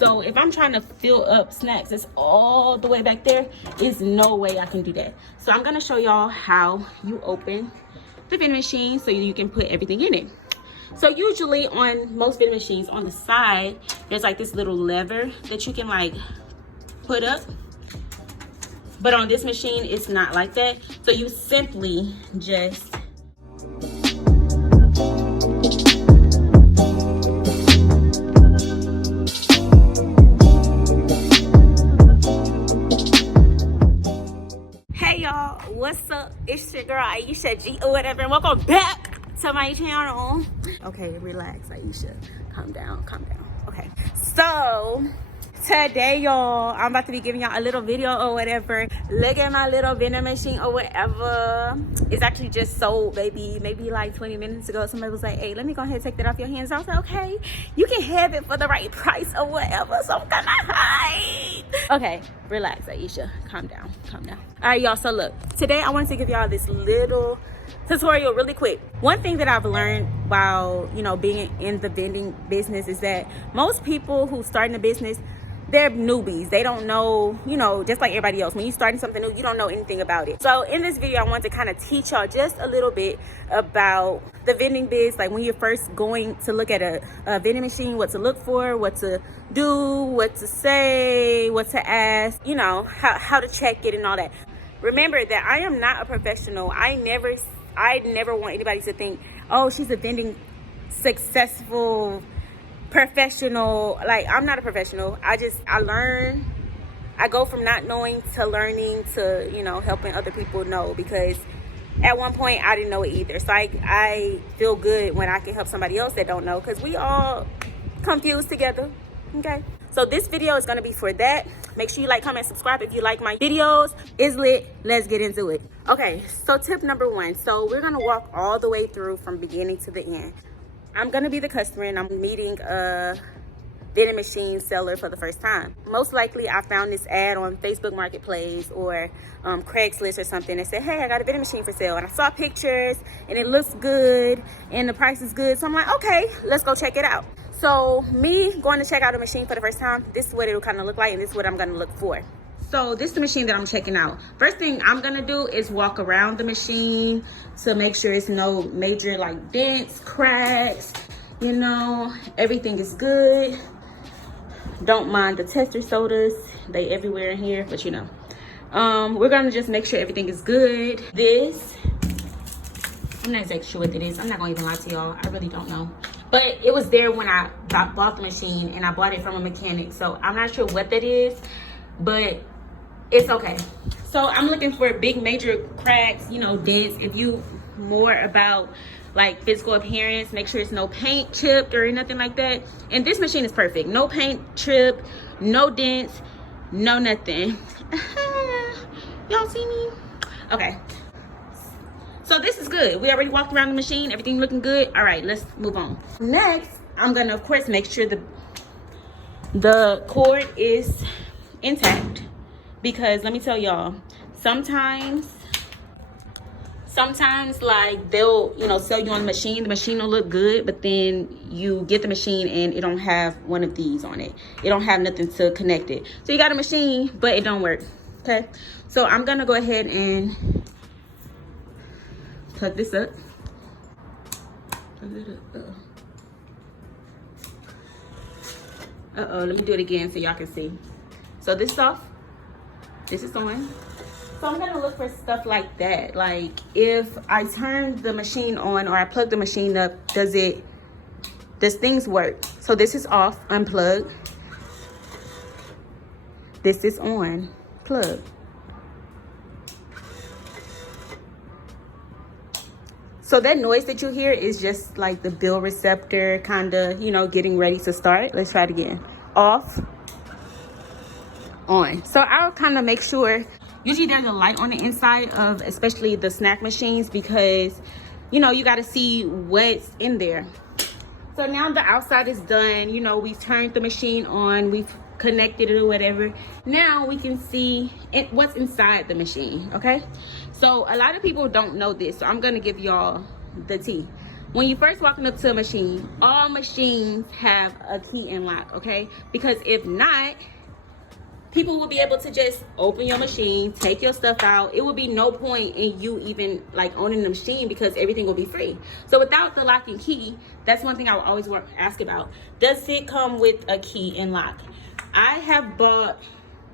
So if I'm trying to fill up snacks, it's all the way back there. There's no way I can do that. So I'm gonna show y'all how you open the vending machine so you can put everything in it. So usually on most vending machines, on the side, there's like this little lever that you can like put up. But on this machine, it's not like that. So you simply just what's up, it's your girl Iesha G or whatever, and welcome back to my channel. Okay, relax, Iesha, calm down. Okay, so today, y'all, I'm about to be giving y'all a little video or whatever. Look at my little vending machine or whatever. It's actually just sold, baby. Maybe like 20 minutes ago, somebody was like, hey, let me go ahead and take that off your hands. I was like, okay, you can have it for the right price or whatever, so I'm gonna hide. Okay, relax, Iesha, calm down. All right, y'all, so look, today I wanted to give y'all this little tutorial really quick. One thing that I've learned while, being in the vending business is that most people who start in a business, they're newbies. They don't know, just like everybody else. When you're starting something new, you don't know anything about it. So in this video, I want to kind of teach y'all just a little bit about the vending biz. Like when you're first going to look at a vending machine, what to look for, what to do, what to say, what to ask, how to check it and all that. Remember that I am not a professional. I never want anybody to think, oh, she's a vending successful professional. Like, I'm not a professional. I learn. I go from not knowing to learning to helping other people know, because at one point I didn't know it either. So I feel good when I can help somebody else that don't know, because we all confused together. Okay, so this video is going to be for that. Make sure you like, comment, subscribe if you like my videos. It's lit. Let's get into it. Okay, so tip number 1. So we're going to walk all the way through from beginning to the end. I'm going to be the customer and I'm meeting a vending machine seller for the first time. Most likely I found this ad on Facebook Marketplace or Craigslist or something that said, hey, I got a vending machine for sale. And I saw pictures and it looks good and the price is good. So I'm like, okay, let's go check it out. So me going to check out a machine for the first time, this is what it'll kind of look like, and this is what I'm going to look for. So this is the machine that I'm checking out. First thing I'm gonna do is walk around the machine to make sure it's no major like dents, cracks, everything is good. Don't mind the tester sodas, they everywhere in here, but we're gonna just make sure everything is good. This, I'm not exactly sure what it is. I'm not gonna even lie to y'all, I really don't know. But it was there when I bought the machine, and I bought it from a mechanic, so I'm not sure what that is, but it's okay. So I'm looking for big major cracks, dents. If you more about like physical appearance, make sure it's no paint chipped or nothing like that. And this machine is perfect. No paint chipped, no dents, no nothing. Y'all see me? Okay. So this is good. We already walked around the machine. Everything looking good. All right, let's move on. Next, I'm gonna of course make sure the cord is intact. Because let me tell y'all, sometimes like they'll sell you on the machine will look good, but then you get the machine and it don't have one of these on it. It don't have nothing to connect it. So you got a machine, but it don't work. Okay, so I'm gonna go ahead and plug this up. Uh-oh, let me do it again so y'all can see. So this is off. This is on. So I'm gonna look for stuff like that. Like if I turn the machine on or I plug the machine up, does things work? So this is off, unplug. This is on, plug. So that noise that you hear is just like the bill receptor kind of, getting ready to start. Let's try it again. Off. On. So I'll kind of make sure, usually there's a light on the inside of especially the snack machines, because you got to see what's in there. So now the outside is done. We've turned the machine on, we've connected it or whatever. Now we can see what's inside the machine. Okay, so a lot of people don't know this, so I'm gonna give y'all the tea. when you first walking up to a machine, all machines have a key and lock, okay? Because if not, people will be able to just open your machine, take your stuff out. It will be no point in you even like owning the machine because everything will be free. So without the lock and key, that's one thing I will always want to ask about. Does it come with a key and lock? I have bought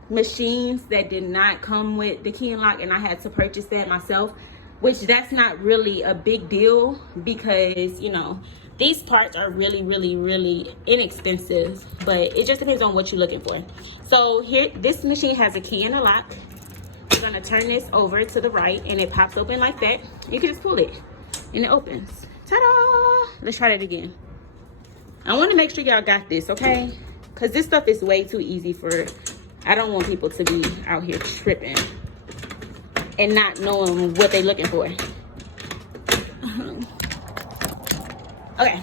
machines that did not come with the key and lock, and I had to purchase that myself, which that's not really a big deal because, you know, these parts are really, really, really inexpensive, but it just depends on what you're looking for. So here, this machine has a key and a lock. We're gonna turn this over to the right and it pops open like that. You can just pull it and it opens. Ta-da! Let's try that again. I wanna make sure y'all got this, okay? Cause this stuff is way too easy for, I don't want people to be out here tripping and not knowing what they're looking for. Okay,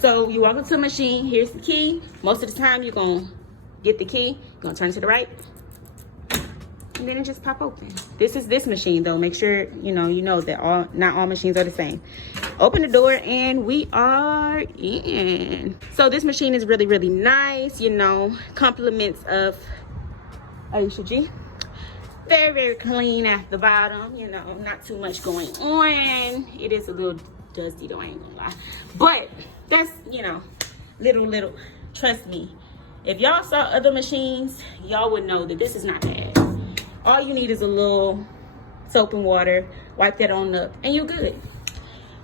so you walk up to a machine, here's the key. Most of the time you're gonna get the key, you're gonna turn to the right, and then it just pop open. This is this machine though. Make sure you know that not all machines are the same. Open the door and we are in. So this machine is really, really nice, you know, compliments of Iesha G. Very, very clean at the bottom, you know, not too much going on. It is a little dusty though, I ain't gonna lie. But that's, you know, little, trust me. If y'all saw other machines, y'all would know that this is not bad. All you need is a little soap and water, wipe that on up, and you're good.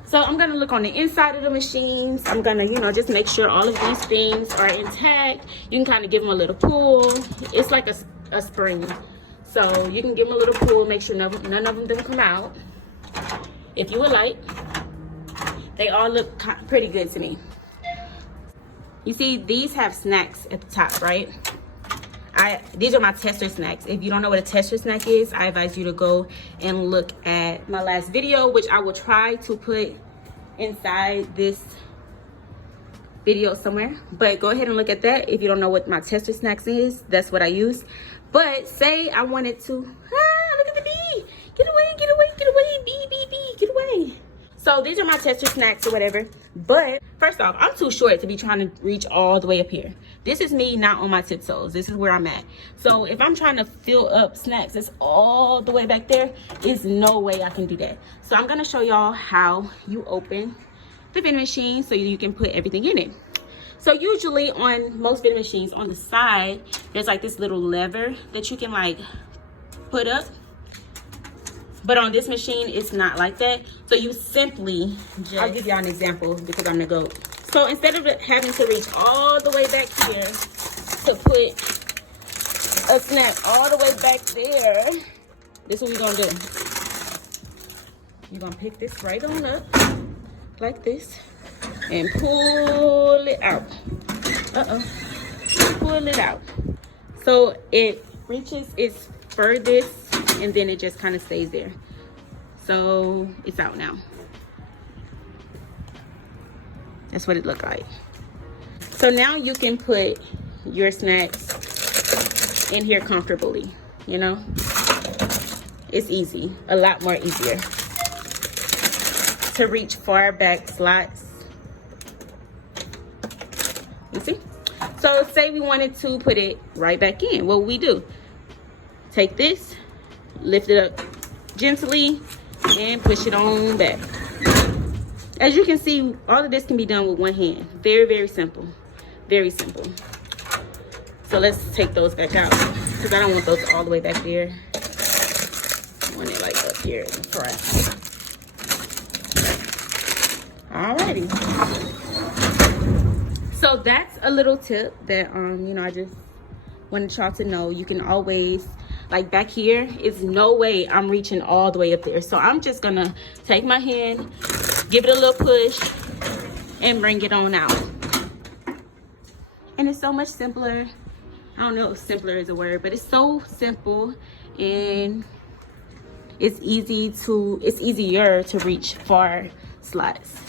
So I'm gonna look on the inside of the machines. I'm gonna, you know, just make sure all of these things are intact. You can kind of give them a little pull. It's like a spring. So you can give them a little pull, make sure none of them don't come out. If you would like, they all look pretty good to me. You see, these have snacks at the top, right? These are my tester snacks. If you don't know what a tester snack is, I advise you to go and look at my last video, which I will try to put inside this video somewhere. But go ahead and look at that. If you don't know what my tester snacks is, that's what I use. But say I wanted to, look at the bee. Get away, get away, get away, bee, get away. So these are my tester snacks or whatever. But first off, I'm too short to be trying to reach all the way up here. This is me not on my tiptoes. This is where I'm at. So if I'm trying to fill up snacks that's all the way back there, there's no way I can do that. So I'm gonna show y'all how you open the vending machine so you can put everything in it. So usually on most vending machines, on the side, there's like this little lever that you can like put up. But on this machine, it's not like that. So you simply just, I'll give y'all an example because I'm the GOAT. So instead of having to reach all the way back here to put a snack all the way back there, this is what we're gonna do. You're gonna pick this right on up, like this, and pull it out. Pull it out. So it reaches its furthest, and then it just kind of stays there. So it's out now. That's what it looked like. So now you can put your snacks in here comfortably, you know? It's easy, a lot more easier to reach far back slots. You see? So say we wanted to put it right back in. What we do? Take this, lift it up gently, and push it on back. As you can see, all of this can be done with one hand. Very, very simple. Very simple. So let's take those back out because I don't want those all the way back there. I want it like up here in the front. Alrighty. So that's a little tip that you know, I just wanted y'all to know. You can always, like back here, is no way I'm reaching all the way up there. So I'm just gonna take my hand, give it a little push, and bring it on out. And it's so much simpler. I don't know if simpler is a word, but it's so simple, and it's easier to reach far slots.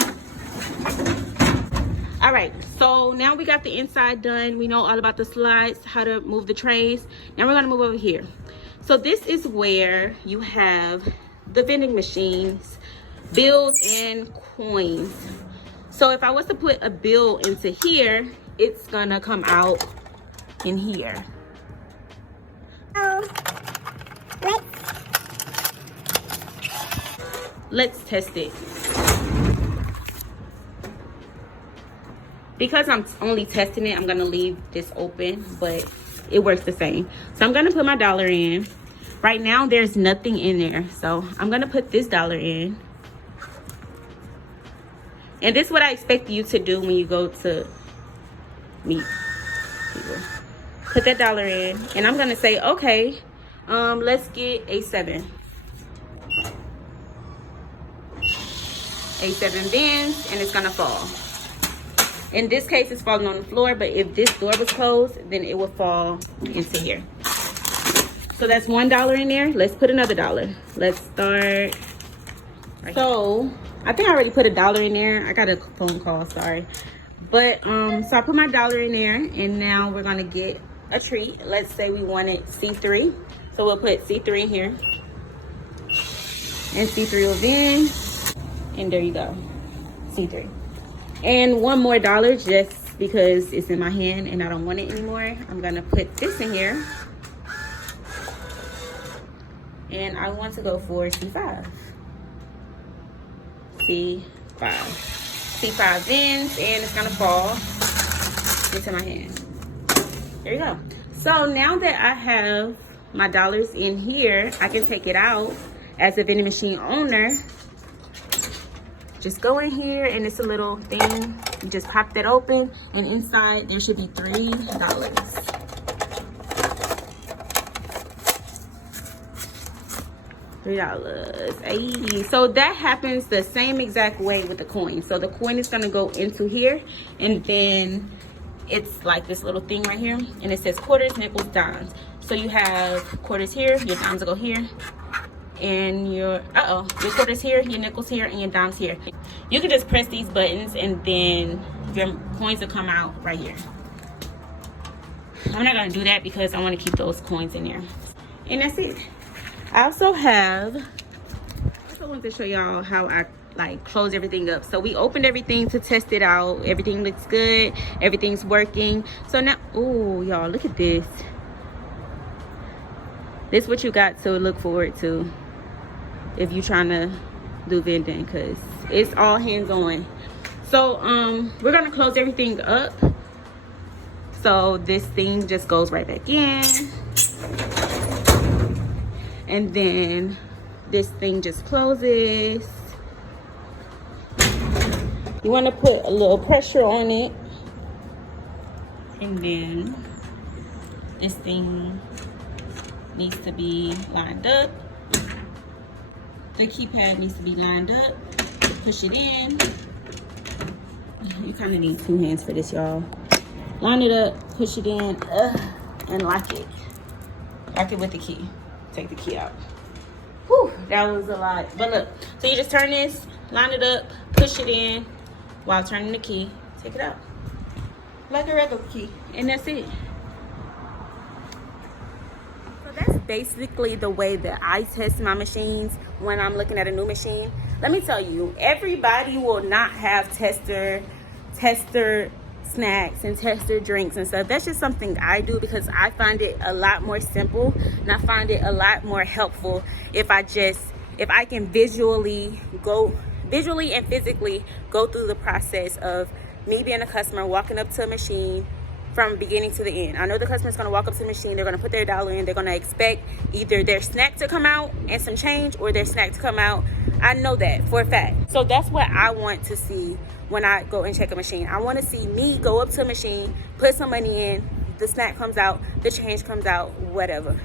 All right, so now we got the inside done. We know all about the slides, how to move the trays. Now we're gonna move over here. So this is where you have the vending machines bills and coins. So if I was to put a bill into here, it's gonna come out in here. Let's test it. Because I'm only testing it, I'm gonna leave this open, but it works the same. So I'm gonna put my dollar in. Right now, there's nothing in there. So I'm gonna put this dollar in. And this is what I expect you to do when you go to meet people. Put that dollar in, and I'm gonna say, okay, let's get a 7. A7 bends, and it's gonna fall. In this case, it's falling on the floor, but if this door was closed, then it would fall into here. So that's $1 in there. Let's put another dollar. Let's start. So I think I already put $1 in there. I got a phone call, sorry. But so I put my dollar in there, and now we're gonna get a treat. Let's say we wanted C3. So we'll put C3 in here. And C3 will bend. And there you go. C3. And one more dollar, just because it's in my hand and I don't want it anymore. I'm gonna put this in here. And I want to go for C5. C5. C5 bends, and it's gonna fall into my hand. There you go. So now that I have my dollars in here, I can take it out as a vending machine owner. Just go in here, and it's a little thing. You just pop that open, and inside there should be $3. $3.80. So that happens the same exact way with the coin. So the coin is gonna go into here, and then it's like this little thing right here, and it says quarters, nickels, dimes. So you have quarters here, your dimes will go here, and your quarters here, your nickels here, and your dimes here. You can just press these buttons, and then your coins will come out right here. I'm not gonna do that because I want to keep those coins in there. And that's it. I also want to show y'all how I like close everything up. So we opened everything to test it out. Everything looks good, everything's working. So now, oh y'all, look at this. This is what you got to look forward to if you're trying to do vending, because it's all hands on. So we're gonna close everything up. So this thing just goes right back in, and then this thing just closes. You want to put a little pressure on it, and then this thing needs to be lined up. The keypad needs to be lined up. Push it in. You kind of need 2 hands for this, y'all. Line it up, push it in, and lock it. Lock it with the key. Take the key out. Whew, that was a lot. But look, so you just turn this, line it up, push it in while turning the key. Take it out. Like a regular key. And that's it. That's basically the way that I test my machines when I'm looking at a new machine. Let me tell you, everybody will not have tester snacks and tester drinks and stuff. That's just something I do because I find it a lot more simple, and I find it a lot more helpful if I can visually and physically go through the process of me being a customer, walking up to a machine from beginning to the end. I know the customer's gonna walk up to the machine, they're gonna put their dollar in, they're gonna expect either their snack to come out and some change, or their snack to come out. I know that for a fact. So that's what I want to see when I go and check a machine. I wanna see me go up to a machine, put some money in, the snack comes out, the change comes out, whatever.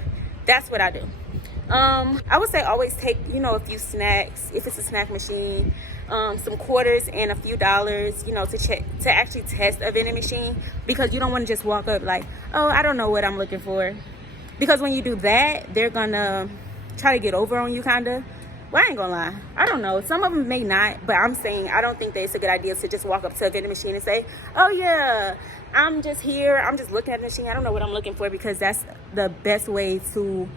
That's what I do. I would say always take, a few snacks, if it's a snack machine, some quarters and a few dollars, to actually test a vending machine, because you don't want to just walk up like, oh, I don't know what I'm looking for. Because when you do that, they're gonna try to get over on you, kinda. Well, I ain't gonna lie, I don't know, some of them may not, but I'm saying I don't think that it's a good idea to just walk up to a vending machine and say, oh yeah, I'm just here, I'm just looking at the machine, I don't know what I'm looking for, because that's the best way to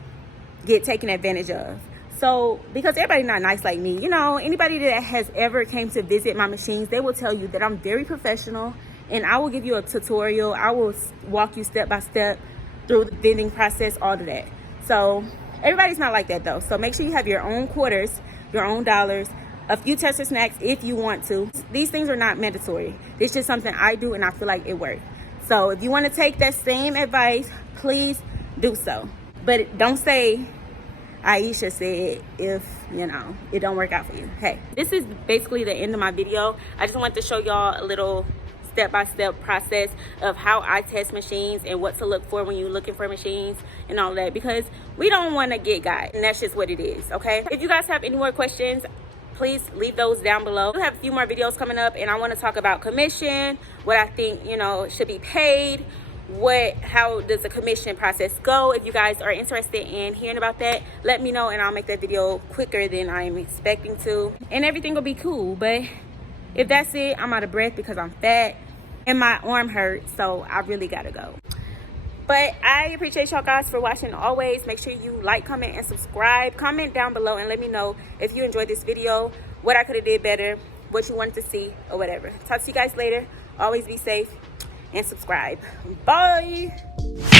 get taken advantage of. So because everybody's not nice like me, you know, anybody that has ever came to visit my machines, they will tell you that I'm very professional, and I will give you a tutorial. I will walk you step by step through the vending process, all of that. So everybody's not like that though. So make sure you have your own quarters, your own dollars, a few tester snacks if you want to. These things are not mandatory. It's just something I do and I feel like it works. So if you want to take that same advice, please do so. But don't say Iesha said if, you know, it don't work out for you. Hey, this is basically the end of my video. I just wanted to show y'all a little step-by-step process of how I test machines and what to look for when you're looking for machines and all that, because we don't want to get got, and that's just what it is. Okay, if you guys have any more questions, please leave those down below. We have a few more videos coming up, and I want to talk about commission, what I think, you know, should be paid, how does the commission process go. If you guys are interested in hearing about that, let me know and I'll make that video quicker than I am expecting to, and everything will be cool. But if that's it, I'm out of breath because I'm fat and my arm hurts, so I really gotta go. But I appreciate y'all guys for watching always. Make sure you like, comment, and subscribe. Comment down below and let me know if you enjoyed this video, what I could have did better, what you wanted to see, or whatever. Talk to you guys later. Always be safe and subscribe. Bye.